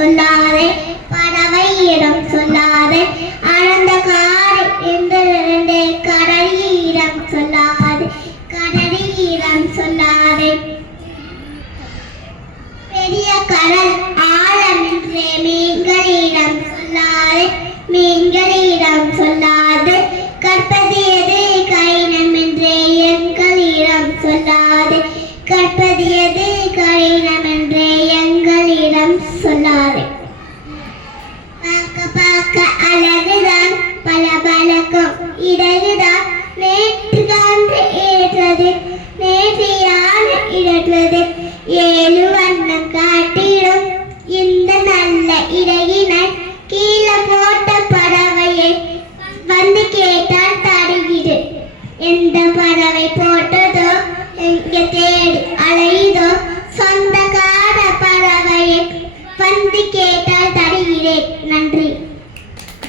சொல்லாதே பறவையிடம் சொல்லாதே அனந்த காரை என்று கடலியிடம் சொல்லாதே கடலியிடம் சொல்லாதே பெரிய கடல் ஆழமென்றே மீன்களிடம் சொல்லாதே மீன்களிடம் சொல்லாதே கற்பது எது கடினம் என்றே எங்களிடம் சொல்லாதே கற்பது எது கடினம் என்றே எங்களிடம் சொல்லாதே பார்க்க பார்க்க அழகுதான் பல பழக்கம் இடகுதான் நேற்று கான்று ஏற்றது நேற்று யாரு இடற்றது ஏழு வண்ணம் காட்டிடும் இந்த நல்ல இடையினை கீழே போட்ட பறவையை வந்து கேட்டால் தருகிடு எந்த பறவை போட்டதோ எங்க தேடி அலையுதோ சொந்தக்கார பறவையை வந்து கேட்ட